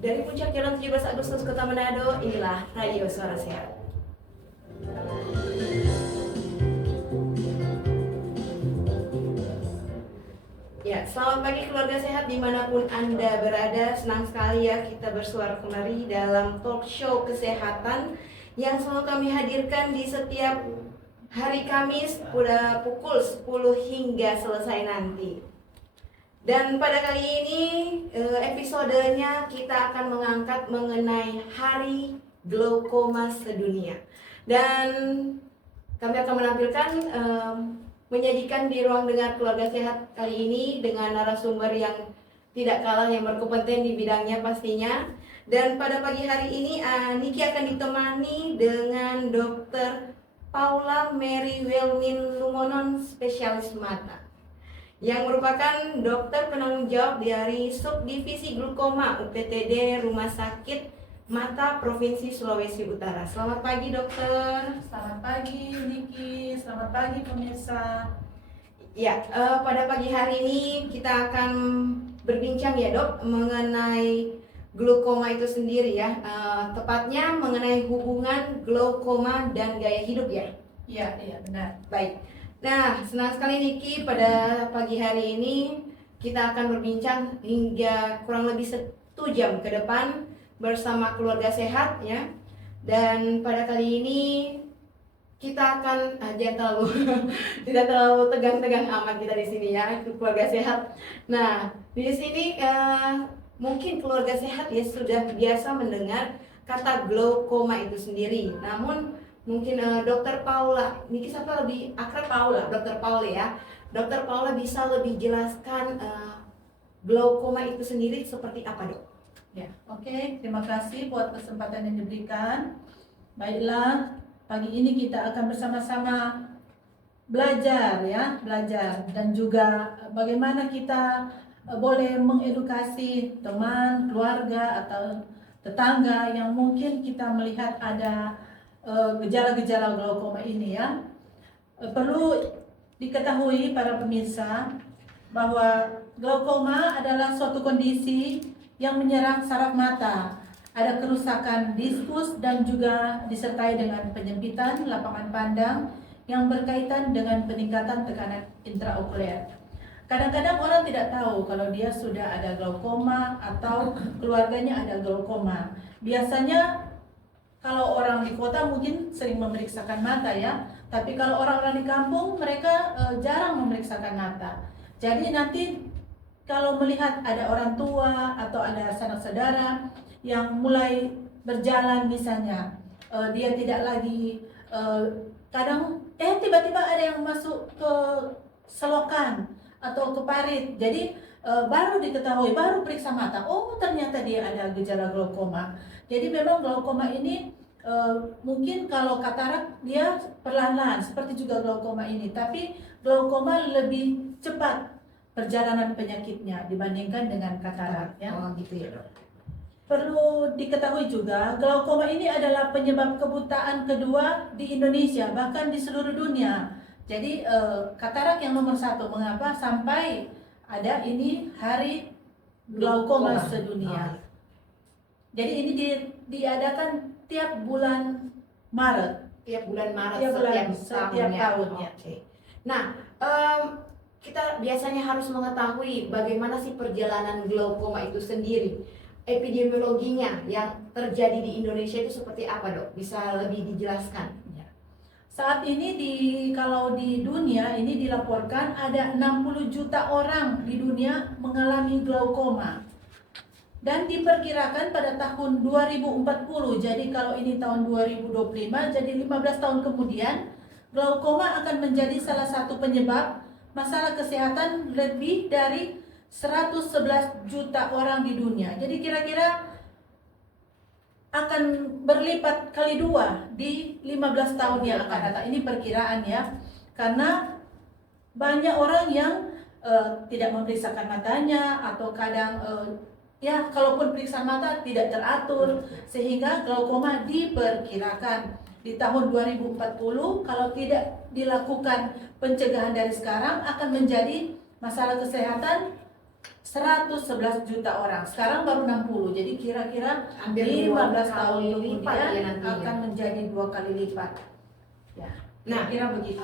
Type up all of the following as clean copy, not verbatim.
Dari Puncak Jalan 17 Agustus Kota Manado, inilah Radio Suara Sehat. Ya, selamat pagi keluarga sehat dimanapun Anda berada. Senang sekali ya kita bersuara kembali dalam talk show kesehatan yang selalu kami hadirkan di setiap hari Kamis pada pukul 10 hingga selesai nanti. Dan pada kali ini episodenya kita akan mengangkat mengenai Hari Glaukoma Sedunia. Dan kami akan menampilkan menyajikan di ruang dengar keluarga sehat kali ini dengan narasumber yang tidak kalah yang berkompeten di bidangnya pastinya. Dan pada pagi hari ini Niki akan ditemani dengan Dr. Paula Mary Welmin Lumonon, spesialis mata, yang merupakan dokter penanggung jawab dari Subdivisi Glaukoma UPTD Rumah Sakit Mata Provinsi Sulawesi Utara. Selamat pagi dokter. Selamat pagi Niki, selamat pagi pemirsa. Ya, pada pagi hari ini kita akan berbincang ya dok mengenai glaukoma itu sendiri ya. Tepatnya mengenai hubungan glaukoma dan gaya hidup ya. Iya benar. Baik. Nah, senang sekali Niki pada pagi hari ini kita akan berbincang hingga kurang lebih 1 jam ke depan bersama keluarga sehat ya. Dan pada kali ini kita akan tidak terlalu tegang-tegang amat kita di sini ya, keluarga sehat. Nah, di sini mungkin keluarga sehat ya sudah biasa mendengar kata glaukoma itu sendiri. Namun mungkin Dokter Paula, Niki siapa lebih akrab Paula, Dokter Paula ya. Dokter Paula bisa lebih jelaskan glaukoma itu sendiri seperti apa dok? Ya, oke. Terima kasih buat kesempatan yang diberikan. Baiklah, pagi ini kita akan bersama-sama belajar dan juga bagaimana kita boleh mengedukasi teman, keluarga atau tetangga yang mungkin kita melihat ada gejala-gejala glaukoma ini ya. Perlu diketahui para pemirsa bahwa glaukoma adalah suatu kondisi yang menyerang saraf mata. Ada kerusakan diskus dan juga disertai dengan penyempitan lapangan pandang yang berkaitan dengan peningkatan tekanan intraokuler. Kadang-kadang orang tidak tahu kalau dia sudah ada glaukoma atau keluarganya ada glaukoma. Biasanya kalau orang di kota mungkin sering memeriksakan mata ya, tapi kalau orang-orang di kampung mereka jarang memeriksakan mata. Jadi nanti kalau melihat ada orang tua atau ada sanak saudara yang mulai berjalan misalnya, dia tidak lagi kadang tiba-tiba ada yang masuk ke selokan atau ke parit. Jadi baru diketahui, baru periksa mata, oh ternyata dia ada gejala glaukoma. Jadi memang glaukoma ini mungkin kalau katarak dia perlahan-lahan seperti juga glaukoma ini, tapi glaukoma lebih cepat perjalanan penyakitnya dibandingkan dengan katarak ya. Oh gitu ya dok. Perlu diketahui juga glaukoma ini adalah penyebab kebutaan kedua di Indonesia, bahkan di seluruh dunia. Jadi katarak yang nomor 1. Mengapa sampai ada ini Hari Glaukoma Sedunia? Jadi ini diadakan tiap bulan Maret. Tiap bulan Maret Setiap tahun ya. Okay. Nah, kita biasanya harus mengetahui bagaimana sih perjalanan glaukoma itu sendiri. Epidemiologinya yang terjadi di Indonesia itu seperti apa dok? Bisa lebih dijelaskan? Ya. Saat ini kalau di dunia ini dilaporkan ada 60 juta orang di dunia mengalami glaukoma. Dan diperkirakan pada tahun 2040, jadi kalau ini tahun 2025, jadi 15 tahun kemudian, glaukoma akan menjadi salah satu penyebab masalah kesehatan lebih dari 111 juta orang di dunia. Jadi kira-kira akan berlipat kali 2 di 15 tahun yang akan datang. Ini perkiraan ya. Karena banyak orang yang tidak memeriksakan matanya atau kadang ya kalaupun periksa mata tidak teratur, sehingga glaukoma diperkirakan di tahun 2040 kalau tidak dilakukan pencegahan dari sekarang akan menjadi masalah kesehatan 111 juta orang. Sekarang baru 60. Jadi kira-kira Hampir 15 dua tahun kali lipat ya kemudian nantinya. akan menjadi 2 kali lipat. Ya. Nah, Kira begitu.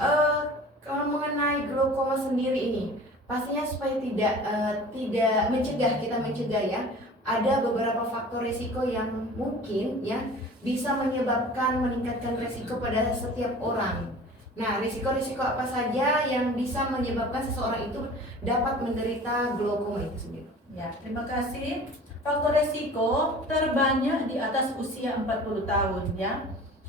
kalau mengenai glaukoma sendiri ini, pastinya supaya tidak mencegah ya, ada beberapa faktor resiko yang mungkin ya bisa menyebabkan meningkatkan resiko pada setiap orang. Nah, risiko-risiko apa saja yang bisa menyebabkan seseorang itu dapat menderita glaukoma itu sendiri? Ya, terima kasih. Faktor resiko terbanyak di atas usia 40 tahun ya.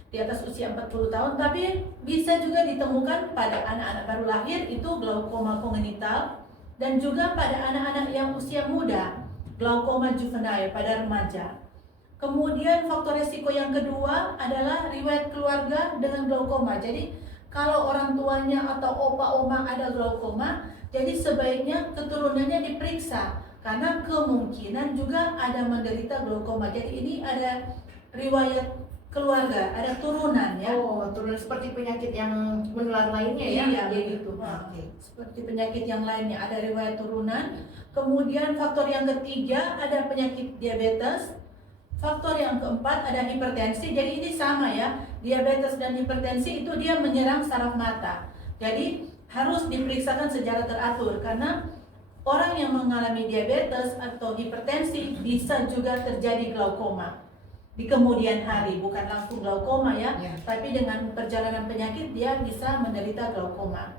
Di atas usia 40 tahun, tapi bisa juga ditemukan pada anak-anak baru lahir itu glaukoma kongenital, dan juga pada anak-anak yang usia muda, glaukoma juvenile pada remaja. Kemudian faktor resiko yang kedua adalah riwayat keluarga dengan glaukoma. Jadi kalau orang tuanya atau opa oma ada glaukoma, jadi sebaiknya keturunannya diperiksa karena kemungkinan juga ada menderita glaukoma. Jadi ini ada riwayat keluarga, ada turunan ya. Oh, turunan seperti penyakit yang menular lainnya ya? Iya, Jadi begitu. Oke. Seperti penyakit yang lainnya ada riwayat turunan. Kemudian faktor yang ketiga ada penyakit diabetes. Faktor yang keempat ada hipertensi. Jadi ini sama ya, diabetes dan hipertensi itu dia menyerang saraf mata. Jadi harus diperiksakan secara teratur karena orang yang mengalami diabetes atau hipertensi bisa juga terjadi glaukoma di kemudian hari, bukan langsung glaukoma ya, tapi dengan perjalanan penyakit dia bisa menderita glaukoma.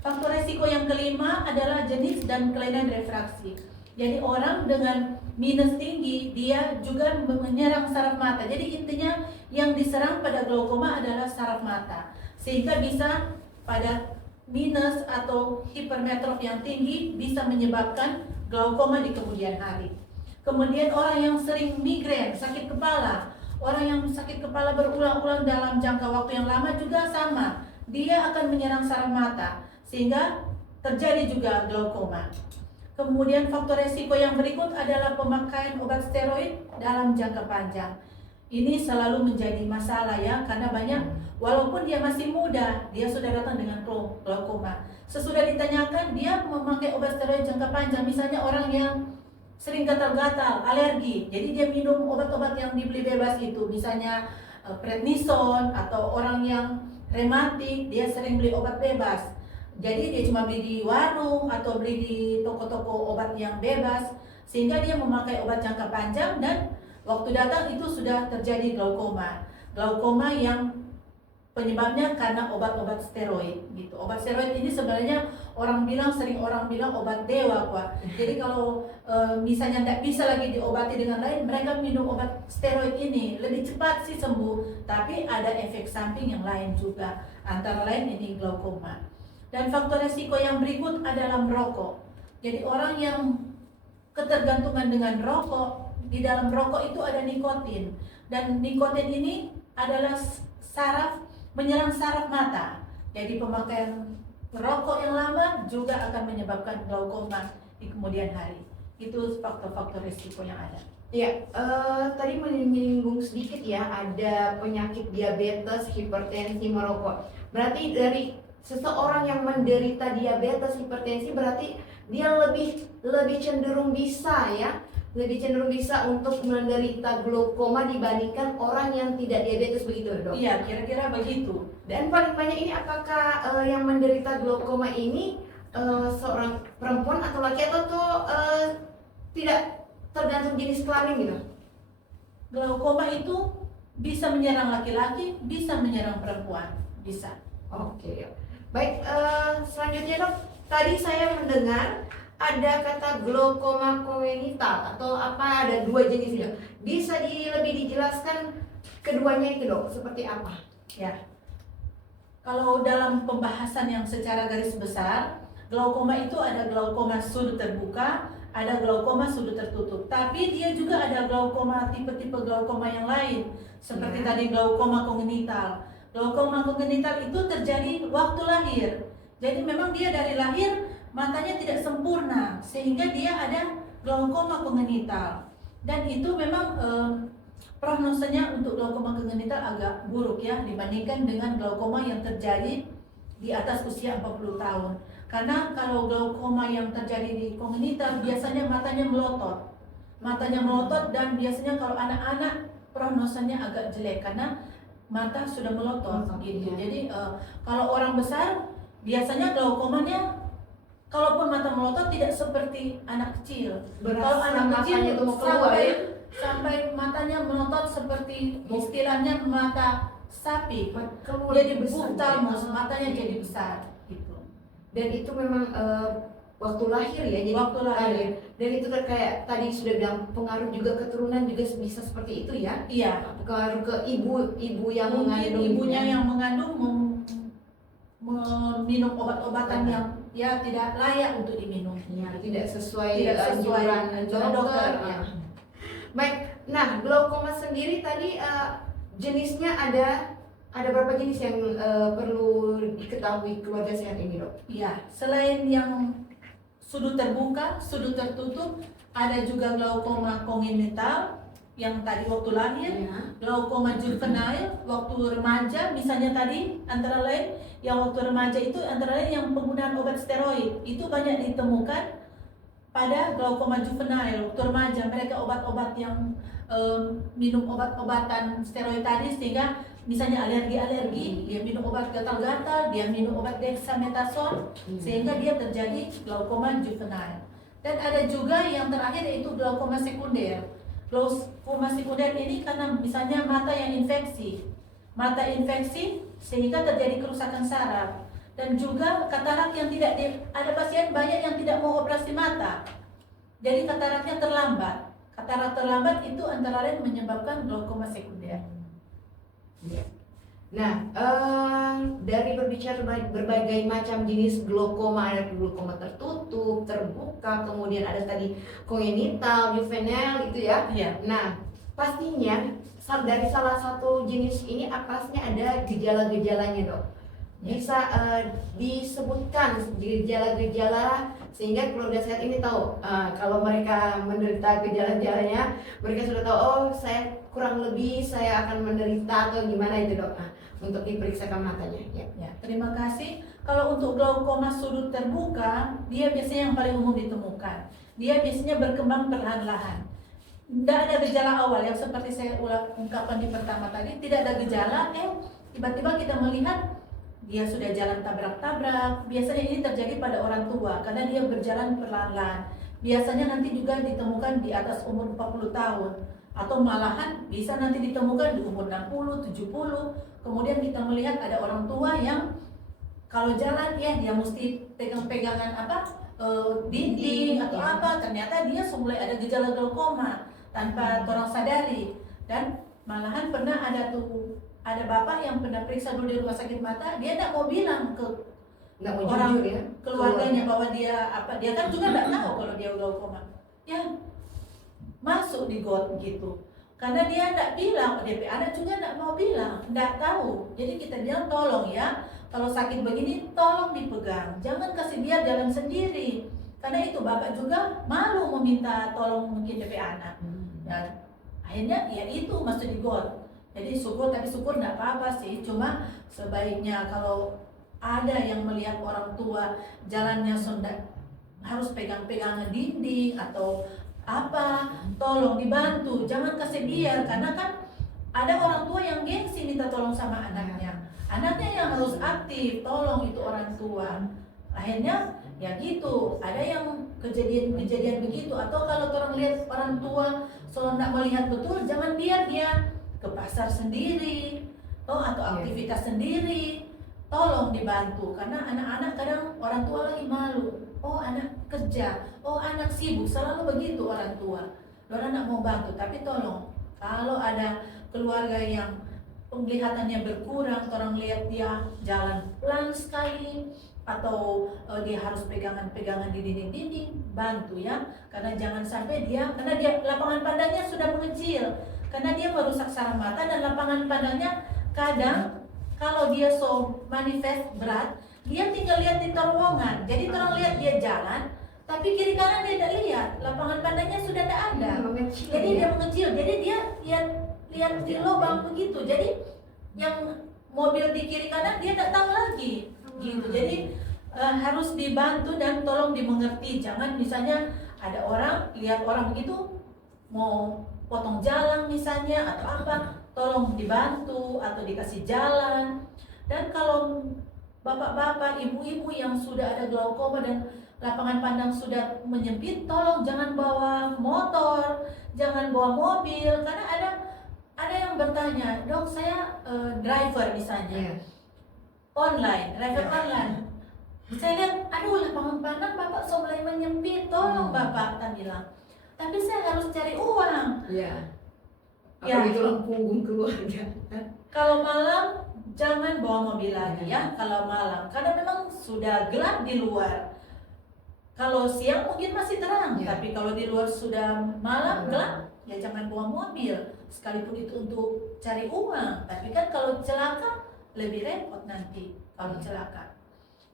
Faktor resiko yang kelima adalah jenis dan kelainan refraksi. Jadi orang dengan minus tinggi dia juga menyerang saraf mata. Jadi intinya yang diserang pada glaukoma adalah saraf mata, sehingga bisa pada minus atau hipermetrop yang tinggi bisa menyebabkan glaukoma di kemudian hari. Kemudian orang yang sering migrain, sakit kepala, orang yang sakit kepala berulang-ulang dalam jangka waktu yang lama juga sama, dia akan menyerang saraf mata sehingga terjadi juga glaukoma. Kemudian faktor resiko yang berikut adalah pemakaian obat steroid dalam jangka panjang. Ini selalu menjadi masalah ya, karena banyak walaupun dia masih muda, dia sudah datang dengan glaukoma. Sesudah ditanyakan dia memakai obat steroid jangka panjang, misalnya orang yang sering gatal-gatal, alergi, jadi dia minum obat-obat yang dibeli bebas itu, misalnya prednison, atau orang yang rematik, dia sering beli obat bebas. Jadi dia cuma beli di warung atau beli di toko-toko obat yang bebas, sehingga dia memakai obat jangka panjang dan waktu datang itu sudah terjadi glaukoma. Glaukoma yang penyebabnya karena obat-obat steroid gitu. Obat steroid ini sebenarnya sering orang bilang obat dewa Pak. Jadi kalau misalnya tidak bisa lagi diobati dengan lain, mereka minum obat steroid ini lebih cepat sih sembuh, tapi ada efek samping yang lain juga. Antara lain ini glaukoma. Dan faktor resiko yang berikut adalah merokok. Jadi orang yang ketergantungan dengan rokok, di dalam rokok itu ada nikotin. Dan nikotin ini adalah menyerang saraf mata. Jadi pemakaian rokok yang lama juga akan menyebabkan glaukoma di kemudian hari. Itu faktor-faktor resiko yang ada. Ya, tadi menyinggung sedikit ya, ada penyakit diabetes, hipertensi, merokok. Berarti dari seseorang yang menderita diabetes, hipertensi, berarti dia lebih cenderung bisa ya, lebih cenderung bisa untuk menderita glaukoma dibandingkan orang yang tidak diabetes, begitu dok? Iya, kira-kira begitu. Dan paling banyak ini apakah yang menderita glaukoma ini seorang perempuan atau laki atau tidak, tergantung jenis kelamin gitu? Glaukoma itu bisa menyerang laki-laki, bisa menyerang perempuan, bisa. Oke. Baik, selanjutnya dok, tadi saya mendengar ada kata glaukoma kongenital atau apa, ada dua jenisnya. Bisa lebih dijelaskan keduanya itu dok, seperti apa? Ya, kalau dalam pembahasan yang secara garis besar, glaukoma itu ada glaukoma sudut terbuka, ada glaukoma sudut tertutup. Tapi dia juga ada glaukoma, tipe-tipe glaukoma yang lain, seperti tadi glaukoma kongenital. Glaukoma kongenital itu terjadi waktu lahir. Jadi memang dia dari lahir matanya tidak sempurna, sehingga dia ada glaukoma kongenital. Dan itu memang prognosenya untuk glaukoma kongenital agak buruk ya, dibandingkan dengan glaukoma yang terjadi di atas usia 40 tahun. Karena kalau glaukoma yang terjadi di kongenital biasanya matanya melotot dan biasanya kalau anak-anak prognosanya agak jelek karena mata sudah melotot gitu. Jadi kalau orang besar biasanya glaukomanya kalaupun mata melotot tidak seperti anak kecil. Kalau anak kecil sampai matanya melotot seperti istilahnya mata sapi, jadi buftalmus, matanya jadi besar gitu. Dan itu memang waktu lahir ya, jadi Waktu lahir. Dan itu kayak tadi sudah bilang pengaruh juga keturunan juga bisa seperti itu ya. Iya. Pengaruh ke ibu yang Mungkin mengandung, ibunya ya. yang mengandung meminum obat-obatan yang ya tidak layak untuk diminum. Ya, tidak sesuai anjuran dokter. Ya. Baik, nah glaukoma sendiri tadi jenisnya ada berapa jenis yang perlu diketahui keluarga sehat ini, Dok? Iya, selain yang sudut terbuka, sudut tertutup, ada juga glaukoma kongenital yang tadi waktu lahir, glaukoma juvenile waktu remaja, misalnya tadi antara lain yang waktu remaja itu antara lain yang penggunaan obat steroid itu banyak ditemukan pada glaukoma juvenile waktu remaja. Mereka obat-obat yang minum obat-obatan steroid tadi sehingga misalnya alergi, dia minum obat gatal-gatal, dia minum obat dexamethasone sehingga dia terjadi glaukoma juvenile. Dan ada juga yang terakhir yaitu glaukoma sekunder. Glaukoma sekunder ini karena misalnya mata yang infeksi sehingga terjadi kerusakan saraf. Dan juga katarak yang ada pasien banyak yang tidak mau operasi mata, jadi kataraknya terlambat. Katarak terlambat itu antara lain menyebabkan glaukoma sekunder. Nah, dari berbicara berbagai macam jenis glaukoma, ada glaukoma tertutup, terbuka, kemudian ada tadi kongenital, juvenile gitu ya. Iya. Nah, pastinya dari salah satu jenis ini pastinya ada gejala-gejalanya, Dok. Bisa disebutkan gejala-gejala sehingga keluarga sehat ini tahu kalau mereka menderita gejala-gejalanya, mereka sudah tahu, oh saya kurang lebih saya akan menderita atau gimana itu, Dok. Nah, untuk diperiksakan matanya ya. Terima kasih. Kalau untuk glaukoma sudut terbuka, dia biasanya yang paling umum ditemukan. Dia biasanya berkembang perlahan-lahan. Tidak ada gejala awal yang seperti saya ungkapkan di pertama tadi, tidak ada gejala, tiba-tiba kita melihat dia sudah jalan tabrak-tabrak. Biasanya ini terjadi pada orang tua karena dia berjalan perlahan-lahan. Biasanya nanti juga ditemukan di atas umur 40 tahun atau malahan bisa nanti ditemukan di umur 60, 70. Kemudian kita melihat ada orang tua yang kalau jalan ya dia mesti pegang-pegangan dinding atau apa, ternyata dia mulai ada gejala glaukoma tanpa orang sadari. Dan malahan pernah ada bapak yang pernah periksa dulu di rumah sakit mata, dia tidak mau bilang ke orang keluarganya bahwa dia kan juga tidak tahu kalau dia glaukoma. Ya masuk di got gitu. Karena dia tidak bilang, DP anak juga tidak mau bilang, tidak tahu. Jadi kita bilang tolong ya, kalau sakit begini tolong dipegang, jangan kasih dia jalan sendiri. Karena itu bapak juga malu meminta tolong mungkin DP anak. Dan akhirnya ya itu masuk di got. Jadi syukur tidak apa-apa sih, cuma sebaiknya kalau ada yang melihat orang tua jalannya harus pegang-pegangan dinding atau apa, tolong dibantu, jangan kasih biar, karena kan ada orang tua yang gengsi minta tolong sama anaknya yang harus aktif, tolong itu orang tua. Akhirnya ya gitu, ada yang kejadian begitu. Atau kalau orang lihat orang tua selalu tidak melihat betul, jangan biar dia ke pasar sendiri atau aktivitas sendiri, tolong dibantu. Karena anak-anak kadang orang tua lagi malu, anak kerja, anak sibuk, selalu begitu orang tua. Orang nak mau bantu, tapi tolong kalau ada keluarga yang penglihatannya berkurang, orang lihat dia jalan pelan sekali atau dia harus pegangan-pegangan di dinding-dinding, bantu ya. Karena jangan sampai karena dia lapangan pandangnya sudah mengecil, karena dia merusak saraf mata dan lapangan pandangnya kadang kalau dia manifest berat, dia tinggal lihat di terowongan. Jadi orang lihat dia jalan, tapi kiri kanan dia tidak lihat, lapangan pandangnya sudah tidak ada. Jadi dia mengecil, jadi dia lihat di lubang begitu. Jadi yang mobil di kiri kanan dia tidak tahu lagi, gitu. Jadi harus dibantu dan tolong dimengerti. Jangan misalnya ada orang, lihat orang begitu mau potong jalan misalnya atau apa, tolong dibantu atau dikasih jalan. Dan kalau bapak-bapak, ibu-ibu yang sudah ada glaukoma dan lapangan pandang sudah menyempit, tolong jangan bawa motor, jangan bawa mobil, karena ada yang bertanya, dok saya driver misalnya, driver online. Saya lihat, aduh lapangan pandang bapak so mulai menyempit, tolong bapak, tak bilang. Tapi saya harus cari uang. Iya. Ya. Apa itu punggung keluarga. Kalau malam jangan bawa mobil lagi ya. Kalau malam, karena memang sudah gelap di luar. Kalau siang mungkin masih terang, tapi kalau di luar sudah malam gelap, ya jangan bawa mobil. Sekalipun itu untuk cari uang, tapi kan kalau celaka lebih repot nanti kalau celaka.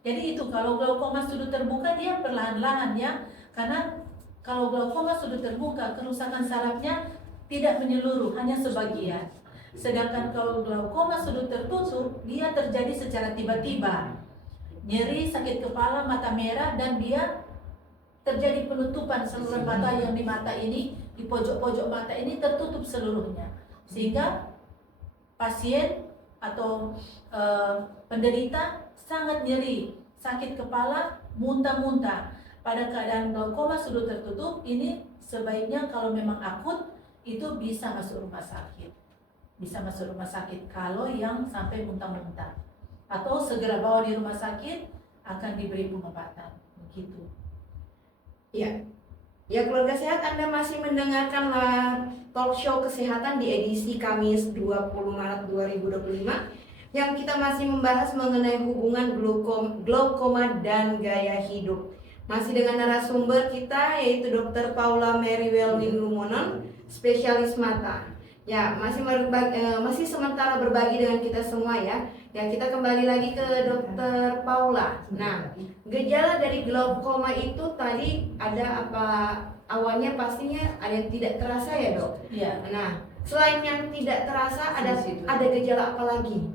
Jadi itu kalau glaukoma sudut terbuka dia perlahan-lahan ya, karena kalau glaukoma sudut terbuka kerusakan sarafnya tidak menyeluruh, hanya sebagian. Sedangkan kalau glaukoma sudut tertutup dia terjadi secara tiba-tiba, nyeri, sakit kepala, mata merah, dan dia terjadi penutupan saluran mata yang di mata ini, di pojok-pojok mata ini tertutup seluruhnya, sehingga pasien atau penderita sangat nyeri, sakit kepala, muntah-muntah. Pada keadaan glaukoma sudut tertutup ini sebaiknya kalau memang akut itu bisa masuk rumah sakit. Bisa masuk rumah sakit kalau yang sampai muntah-muntah. Atau segera bawa di rumah sakit akan diberi pengobatan. Begitu. Ya. Ya keluarga sehat, Anda masih mendengarkan talk show kesehatan di edisi Kamis 20 Maret 2025 yang kita masih membahas mengenai hubungan glaukoma dan gaya hidup. Masih dengan narasumber kita yaitu Dr. Paula Mary Welning Lumonon, spesialis mata. Ya, masih sementara berbagi dengan kita semua ya. Ya, kita kembali lagi ke Dr. Paula. Nah, gejala dari glaukoma itu tadi ada apa? Awalnya pastinya ada yang tidak terasa ya, Dok? Iya. Nah, selain yang tidak terasa ada gejala apa lagi?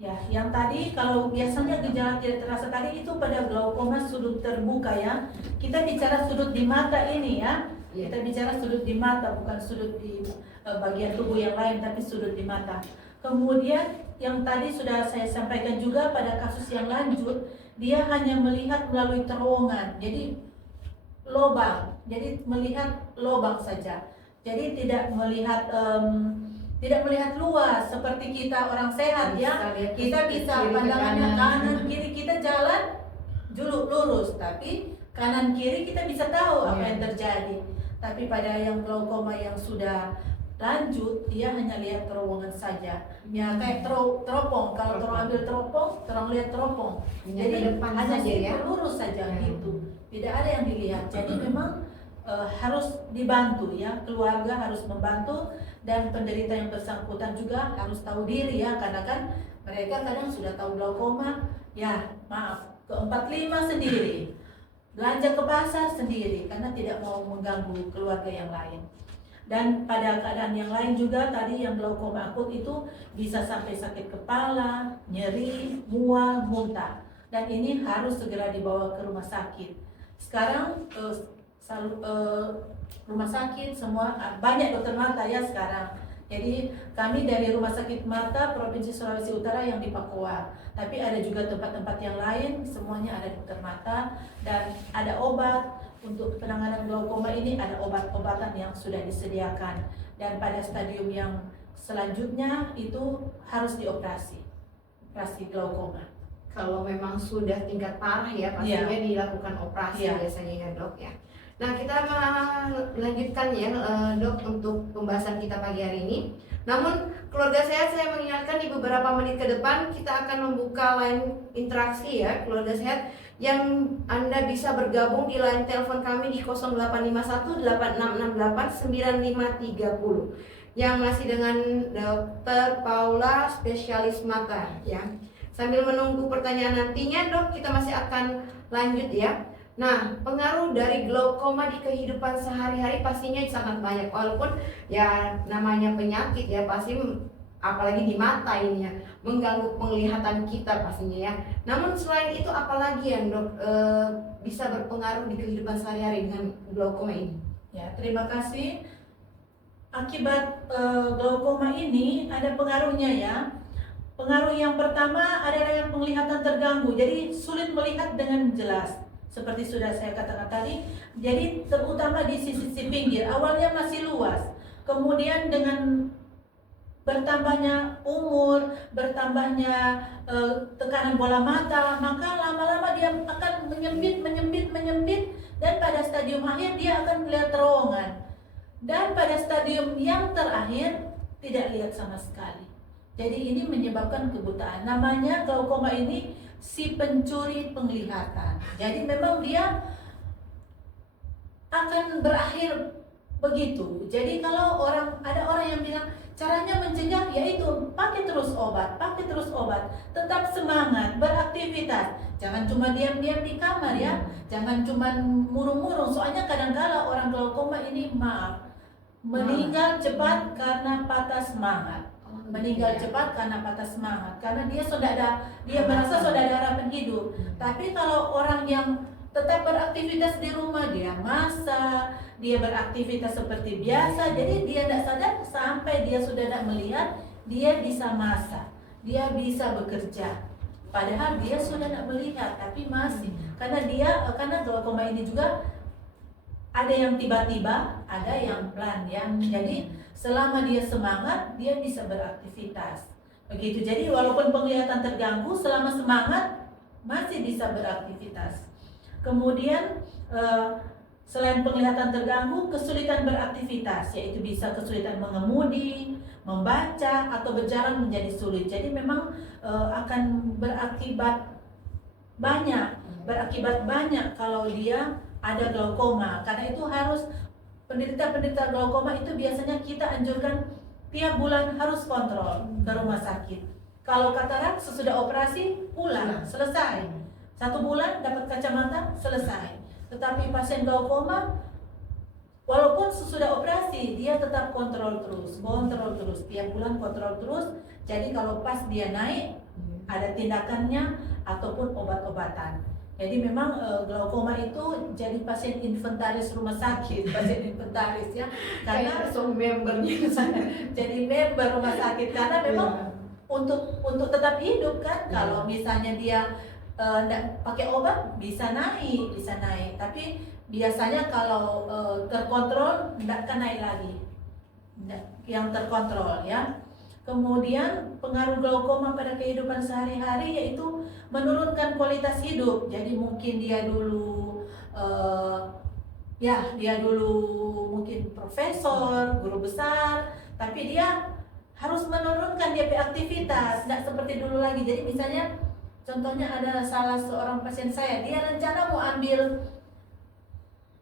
Ya, yang tadi kalau biasanya gejala tidak terasa tadi itu pada glaukoma sudut terbuka ya. Kita bicara sudut di mata ini ya. Kita bicara sudut di mata, bukan sudut di bagian tubuh yang lain, tapi sudut di mata. Kemudian yang tadi sudah saya sampaikan juga pada kasus yang lanjut, dia hanya melihat melalui terowongan, jadi lubang, jadi melihat lubang saja. Jadi tidak melihat luas seperti kita orang sehat ya. Kita bisa pandangannya kanan kiri, kita jalan lurus, tapi kanan kiri kita bisa tahu apa yang terjadi. Tapi pada yang glaukoma yang sudah lanjut, dia hanya lihat terowongan saja. Ya kayak teropong. Kalau terong ambil teropong, terong lihat teropong. Jadi hanya lurus saja gitu. Tidak ada yang dilihat. Jadi memang harus dibantu ya, keluarga harus membantu, dan penderita yang bersangkutan juga harus tahu diri ya, karena kan mereka kadang sudah tahu glaukoma, ya maaf, ke 45 sendiri, belanja ke pasar sendiri karena tidak mau mengganggu keluarga yang lain. Dan pada keadaan yang lain juga tadi yang glaukoma akut itu bisa sampai sakit kepala, nyeri, mual, muntah, dan ini harus segera dibawa ke rumah sakit. Sekarang rumah sakit semua banyak dokter mata ya sekarang. Jadi kami dari Rumah Sakit Mata Provinsi Sulawesi Utara yang di Papua, tapi ada juga tempat-tempat yang lain, semuanya ada dokter mata dan ada obat untuk penanganan glaukoma ini, ada obat-obatan yang sudah disediakan, dan pada stadium yang selanjutnya itu harus operasi glaukoma. Kalau memang sudah tingkat parah ya pastinya dilakukan operasi biasanya ya dok ya. Nah kita melanjutkan ya dok untuk pembahasan kita pagi hari ini. Namun keluarga sehat, saya mengingatkan di beberapa menit ke depan kita akan membuka line interaksi ya keluarga sehat, yang Anda bisa bergabung di line telepon kami di 0851 8668 9530 yang masih dengan Dr. Paula, spesialis mata ya. Sambil menunggu pertanyaan nantinya dok, kita masih akan lanjut ya. Nah, pengaruh dari glaukoma di kehidupan sehari-hari pastinya sangat banyak. Walaupun ya namanya penyakit ya pasti apalagi di mata ini ya, mengganggu penglihatan kita pastinya ya. Namun selain itu apalagi yang dok bisa berpengaruh di kehidupan sehari-hari dengan glaukoma ini? Ya, terima kasih. Akibat glaukoma ini ada pengaruhnya ya. Pengaruh yang pertama adalah yang penglihatan terganggu, jadi sulit melihat dengan jelas. Seperti sudah saya katakan tadi, jadi terutama di sisi pinggir, awalnya masih luas. Kemudian dengan bertambahnya umur, bertambahnya tekanan bola mata, maka lama-lama dia akan menyempit, dan pada stadium akhir dia akan melihat terowongan. Dan pada stadium yang terakhir tidak lihat sama sekali. Jadi ini menyebabkan kebutaan. Namanya glaukoma ini si pencuri penglihatan. Jadi memang dia akan berakhir begitu. Jadi kalau ada orang yang bilang caranya mencegah yaitu pakai terus obat, tetap semangat, beraktivitas. Jangan cuma diam-diam di kamar ya. Jangan cuma murung-murung. Soalnya kadang-kala orang glaukoma ini meninggal cepat karena patah semangat. Karena dia merasa sudah ada harapan hidup. Tapi kalau orang yang tetap beraktivitas di rumah, dia masak, dia beraktivitas seperti biasa, jadi dia tidak sadar sampai dia sudah tidak melihat, dia bisa masak, dia bisa bekerja, padahal dia sudah tidak melihat tapi masih karena glaukoma ini juga ada yang tiba-tiba, ada yang pelan ya. Jadi selama dia semangat, dia bisa beraktivitas. Begitu. Jadi walaupun penglihatan terganggu, selama semangat masih bisa beraktivitas. Kemudian selain penglihatan terganggu, kesulitan beraktivitas, yaitu bisa kesulitan mengemudi, membaca, atau berjalan menjadi sulit. Jadi memang akan berakibat banyak kalau dia ada glaukoma. Karena itu harus penderita glaukoma itu biasanya kita anjurkan tiap bulan harus kontrol ke rumah sakit. Kalau katarak sesudah operasi pulang, selesai. 1 bulan dapat kacamata, selesai. Tetapi pasien glaukoma walaupun sesudah operasi dia tetap kontrol terus, tiap bulan kontrol terus. Jadi kalau pas dia naik ada tindakannya ataupun obat-obatan. Jadi memang glaukoma itu jadi pasien inventaris rumah sakit, pasien inventaris ya, karena membernya jadi member rumah sakit karena memang untuk tetap hidup kan. Kalau misalnya dia nggak pakai obat bisa naik, tapi biasanya kalau terkontrol nggak akan naik lagi, yang terkontrol ya. Kemudian pengaruh glaukoma pada kehidupan sehari-hari yaitu menurunkan kualitas hidup. Jadi mungkin dia dulu mungkin profesor, guru besar, tapi dia harus menurunkan DP aktivitas, tidak seperti dulu lagi. Jadi misalnya contohnya ada salah seorang pasien saya, dia rencana mau ambil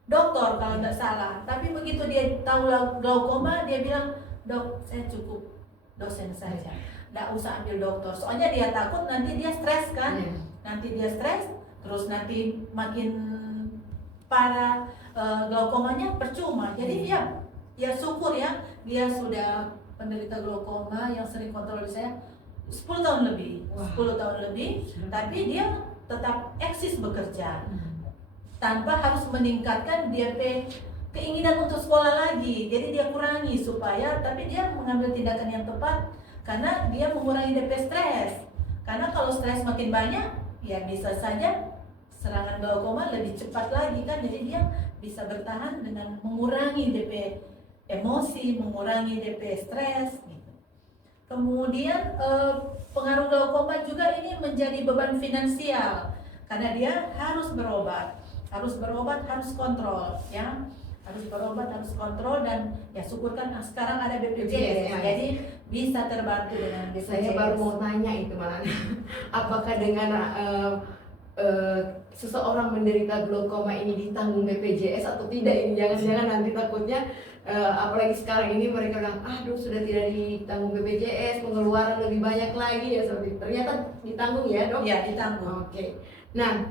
doktor kalau tidak salah, tapi begitu dia tahu glaukoma dia bilang, "Dok, saya cukup dosen saja, nggak usah ambil dokter." Soalnya dia takut nanti dia stres kan, nanti dia stres, terus nanti makin parah glaukomanya percuma. Jadi ya syukur ya, dia sudah penderita glaukoma yang sering kontrol saya 10 tahun lebih, 10 tahun lebih, tapi dia tetap eksis bekerja tanpa harus meningkatkan DP keinginan untuk sekolah lagi. Jadi dia kurangi supaya, tapi dia mengambil tindakan yang tepat karena dia mengurangi DP stres. Karena kalau stres makin banyak, ya bisa saja serangan glaukoma lebih cepat lagi kan. Jadi dia bisa bertahan dengan mengurangi DP emosi, mengurangi DP stres gitu. Kemudian pengaruh glaukoma juga ini menjadi beban finansial karena dia harus berobat, harus kontrol ya. Harus berobat, harus kontrol, dan ya syukurkan sekarang ada BPJS, jadi bisa terbantu dengan BPJS. Saya baru mau tanya itu malah, apakah dengan seseorang menderita glaukoma ini ditanggung BPJS atau tidak? Ini jangan-jangan nanti takutnya apalagi sekarang ini mereka bilang, aduh sudah tidak ditanggung BPJS, pengeluaran lebih banyak lagi ya, seperti ternyata ditanggung ya dok? Ya ditanggung. Oke. Nah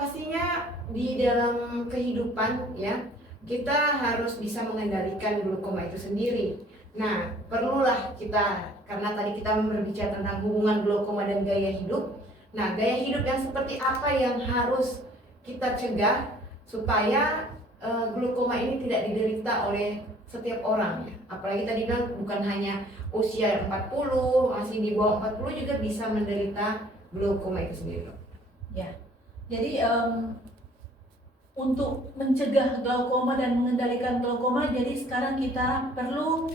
pastinya di dalam kehidupan ya kita harus bisa mengendalikan glaukoma itu sendiri. Nah, perlulah kita, karena tadi kita berbicara tentang hubungan glaukoma dan gaya hidup. Nah, gaya hidup yang seperti apa yang harus kita cegah supaya glaukoma ini tidak diderita oleh setiap orang ya. Apalagi tadi bilang bukan hanya usia 40, masih di bawah 40 juga bisa menderita glaukoma itu sendiri. Ya. Jadi untuk mencegah glaukoma dan mengendalikan glaukoma, jadi sekarang kita perlu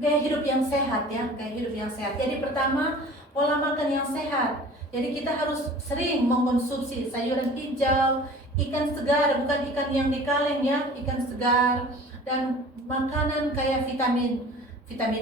gaya hidup yang sehat ya, gaya hidup yang sehat. Jadi pertama, pola makan yang sehat. Jadi kita harus sering mengkonsumsi sayuran hijau, ikan segar, bukan ikan yang di kaleng ya, ikan segar, dan makanan kaya vitamin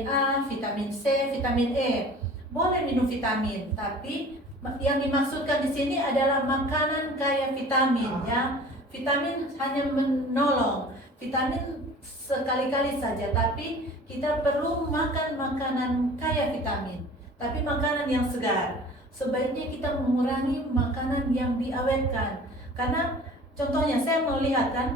A, vitamin C, vitamin E. Boleh minum vitamin, tapi yang dimaksudkan di sini adalah makanan kaya vitamin ya. Vitamin hanya menolong, vitamin sekali-kali saja, tapi kita perlu makan makanan kaya vitamin, tapi makanan yang segar. Sebaiknya kita mengurangi makanan yang diawetkan, karena contohnya saya melihat kan,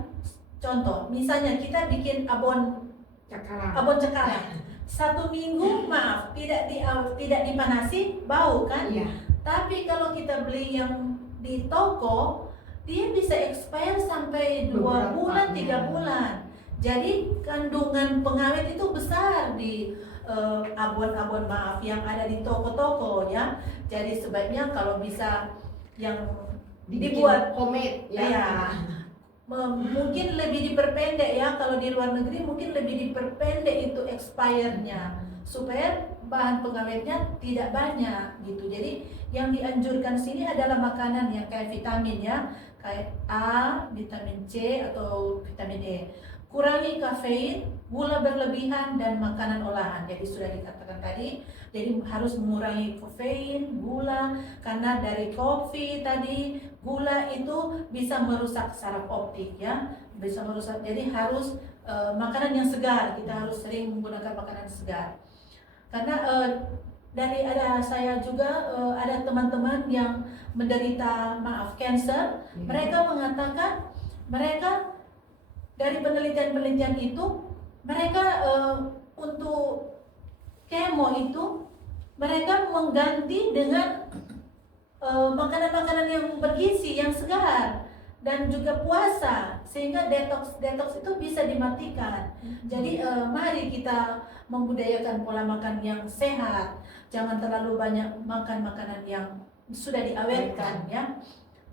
contoh misalnya kita bikin abon cakalang 1 minggu, maaf, tidak dipanasi, bau kan? Iya. Tapi kalau kita beli yang di toko, dia bisa expire sampai 2 bulan, 3 bulan. Jadi kandungan pengawet itu besar di abon-abon maaf yang ada di toko-toko ya. Jadi sebaiknya kalau bisa yang dibuat homemade ya, mungkin lebih diperpendek ya. Kalau di luar negeri mungkin lebih diperpendek itu expirednya, supaya bahan pengawetnya tidak banyak gitu. Jadi yang dianjurkan sini adalah makanan yang kayak vitamin ya, kayak A, vitamin C atau vitamin E. Kurangi kafein, gula berlebihan, dan makanan olahan. Jadi sudah dikatakan tadi, jadi harus mengurangi kafein, gula, karena dari kopi tadi, gula itu bisa merusak saraf optik ya, bisa merusak. Jadi harus makanan yang segar, kita harus sering menggunakan makanan segar. Karena dari saya juga ada teman-teman yang menderita cancer, mereka mengatakan mereka dari penelitian-penelitian itu, mereka untuk kemo itu mereka mengganti dengan makanan-makanan yang bergizi, yang segar, dan juga puasa, sehingga detox itu bisa dimatikan. Jadi mari kita membudayakan pola makan yang sehat, jangan terlalu banyak makan makanan yang sudah diawetkan ya.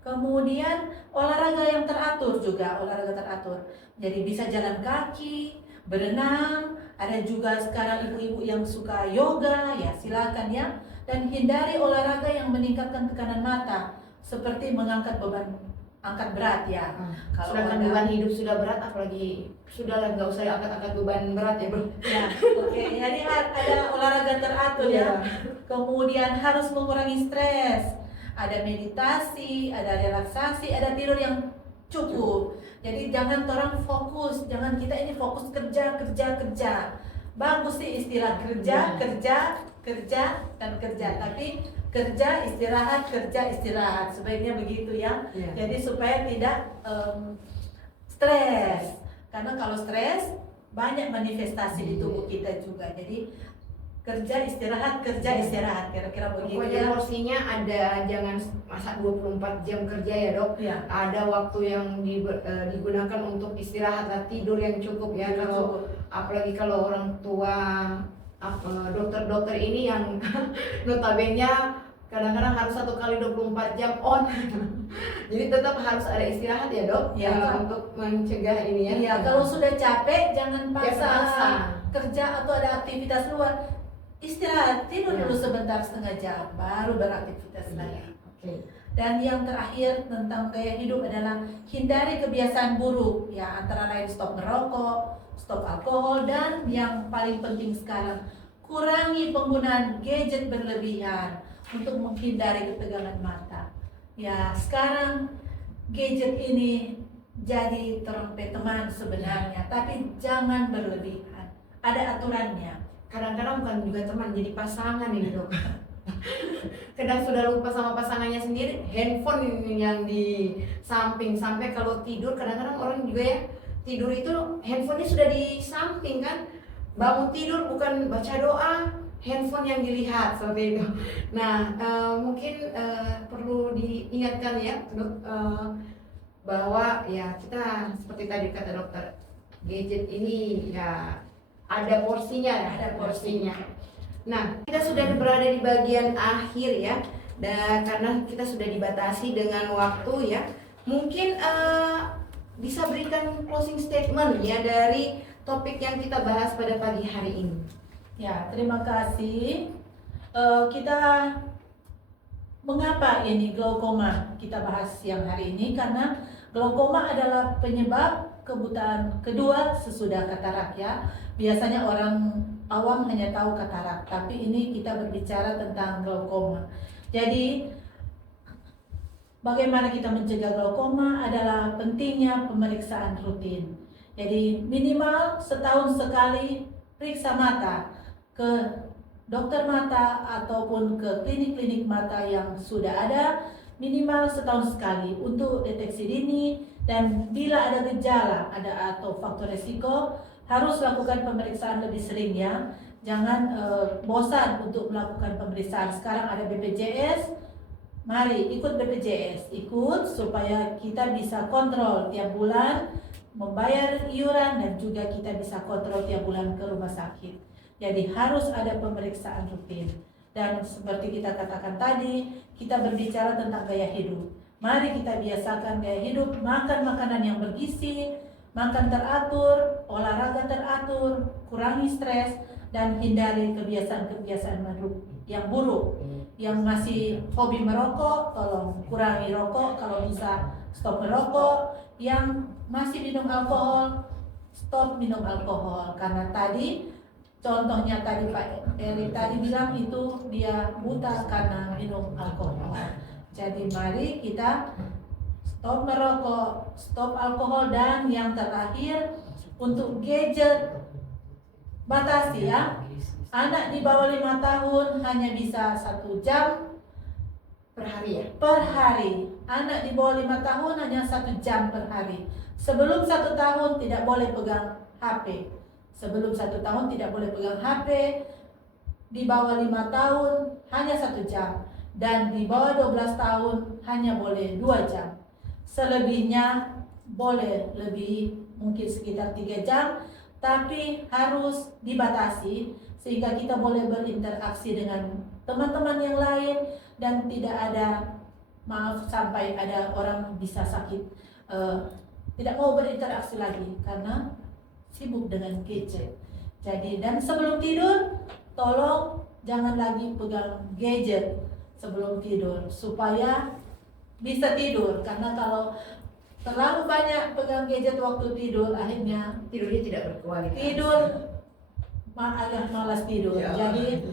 Kemudian olahraga yang teratur juga, olahraga teratur. Jadi bisa jalan kaki, berenang, ada juga sekarang ibu-ibu yang suka yoga, ya silakan ya. Dan hindari olahraga yang meningkatkan tekanan mata, seperti mengangkat angkat berat ya. Kalau beban hidup sudah berat, apalagi sudahlah nggak usah angkat beban berat ya bro. Ya, oke. Jadi ada olahraga teratur ya. Kemudian harus mengurangi stres. Ada meditasi, ada relaksasi, ada tidur yang cukup. Jadi jangan orang fokus, jangan kita ini fokus kerja. Bagus sih istilah kerja, dan kerja. Tapi kerja, istirahat. Sebaiknya begitu ya. Jadi supaya tidak stres. Karena kalau stres banyak manifestasi di tubuh kita juga. Jadi kerja istirahat, kira-kira begitu. Pokoknya porsinya ada, jangan masa 24 jam kerja ya dok. Ada waktu yang digunakan untuk istirahat dan tidur yang cukup ya. Kalau apalagi kalau orang tua, dokter-dokter ini yang notabene kadang-kadang harus 1 kali 24 jam on. Jadi tetap harus ada istirahat ya dok, untuk mencegah ini ya. Iya, kalau sudah capek jangan paksa kerja atau ada aktivitas luar. Istirahat, tidur dulu sebentar, setengah jam, baru beraktivitas lagi. Dan yang terakhir tentang gaya hidup adalah hindari kebiasaan buruk ya, antara lain stop merokok, stop alkohol, dan yang paling penting sekarang kurangi penggunaan gadget berlebihan untuk menghindari ketegangan mata. Ya, sekarang gadget ini jadi teman sebenarnya, tapi jangan berlebihan. Ada aturannya. Kadang-kadang bukan juga teman, jadi pasangan ini dok. Kadang sudah lupa sama pasangannya sendiri, handphone yang di samping, sampai kalau tidur kadang-kadang orang juga ya tidur itu handphonenya sudah di samping kan, bangun tidur bukan baca doa, handphone yang dilihat seperti itu. Nah, mungkin perlu diingatkan ya, Dok, bahwa ya kita seperti tadi kata dokter, gadget ini ya ada porsinya ya, ada porsinya. Nah, kita sudah berada di bagian akhir ya, dan karena kita sudah dibatasi dengan waktu ya, mungkin bisa berikan closing statement ya dari topik yang kita bahas pada pagi hari ini. Ya, terima kasih. Kita mengapa ini glaukoma kita bahas siang hari ini? Karena glaukoma adalah penyebab kebutaan kedua sesudah katarak ya. Biasanya orang awam hanya tahu katarak, tapi ini kita berbicara tentang glaukoma. Jadi bagaimana kita mencegah glaukoma adalah pentingnya pemeriksaan rutin. Jadi minimal setahun sekali periksa mata ke dokter mata ataupun ke klinik-klinik mata yang sudah ada, minimal setahun sekali untuk deteksi dini, dan bila ada gejala atau faktor resiko harus lakukan pemeriksaan lebih sering ya. Jangan bosan untuk melakukan pemeriksaan. Sekarang ada BPJS, mari ikut BPJS, ikut supaya kita bisa kontrol tiap bulan, membayar iuran, dan juga kita bisa kontrol tiap bulan ke rumah sakit. Jadi harus ada pemeriksaan rutin. Dan seperti kita katakan tadi, kita berbicara tentang gaya hidup. Mari kita biasakan gaya hidup, makan makanan yang bergizi, makan teratur, olahraga teratur, kurangi stres, dan hindari kebiasaan-kebiasaan yang buruk. Yang masih hobi merokok, tolong kurangi rokok, kalau bisa stop merokok. Yang masih minum alkohol, stop minum alkohol. Karena tadi contohnya tadi Pak Eri tadi bilang itu dia buta karena minum alkohol. Jadi mari kita stop merokok, stop alkohol, dan yang terakhir untuk gadget batasi ya. Anak di bawah 5 tahun hanya bisa 1 jam Per hari ya? per hari. Anak di bawah 5 tahun hanya 1 jam per hari. Sebelum 1 tahun tidak boleh pegang HP. Sebelum 1 tahun tidak boleh pegang HP. Di bawah 5 tahun hanya 1 jam. Dan di bawah 12 tahun hanya boleh 2 jam. Selebihnya boleh lebih, mungkin sekitar 3 jam. Tapi harus dibatasi sehingga kita boleh berinteraksi dengan teman-teman yang lain dan tidak ada, maaf, sampai ada orang bisa sakit, tidak mau berinteraksi lagi karena sibuk dengan gadget. Jadi, dan sebelum tidur tolong jangan lagi pegang gadget sebelum tidur supaya bisa tidur, karena kalau terlalu banyak pegang gadget waktu tidur akhirnya Tidurnya tidak berkualitas. tidur agak malas tidur. Ya. Jadi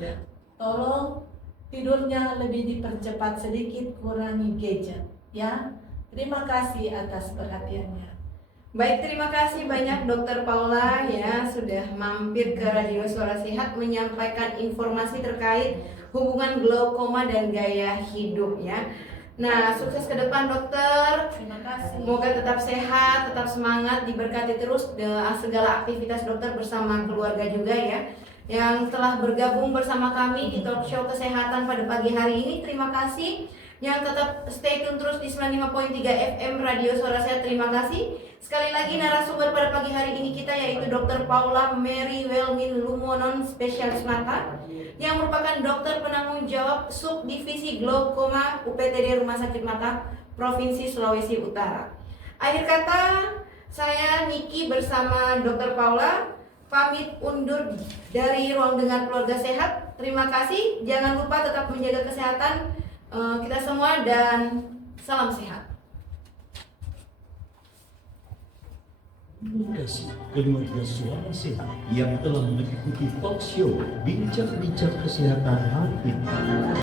tolong tidurnya lebih dipercepat sedikit, kurangi gadget ya. Terima kasih atas perhatiannya. Baik, terima kasih banyak Dokter Paula ya sudah mampir ke Radio Suara Sehat menyampaikan informasi terkait hubungan glaukoma dan gaya hidup ya. Nah, sukses ke depan dokter. Terima kasih. Semoga tetap sehat, tetap semangat, diberkati terus segala aktivitas dokter bersama keluarga juga ya. Yang telah bergabung bersama kami di talk show kesehatan pada pagi hari ini, terima kasih. Yang tetap stay tune terus di 95.3 FM Radio Suara Sehat, terima kasih. Sekali lagi narasumber pada pagi hari ini kita yaitu Dr. Paula Mary Welmin Lumonon, spesialis mata, yang merupakan dokter penanggung jawab subdivisi glaukoma UPTD Rumah Sakit Mata Provinsi Sulawesi Utara. Akhir kata, saya Niki bersama Dr. Paula pamit undur dari Ruang Dengar Keluarga Sehat. Terima kasih, jangan lupa tetap menjaga kesehatan kita semua dan salam sehat. Terima kasih keluarga Suara Sehat yang telah mengikuti talk show Bincang-Bincang Kesehatan hari ini.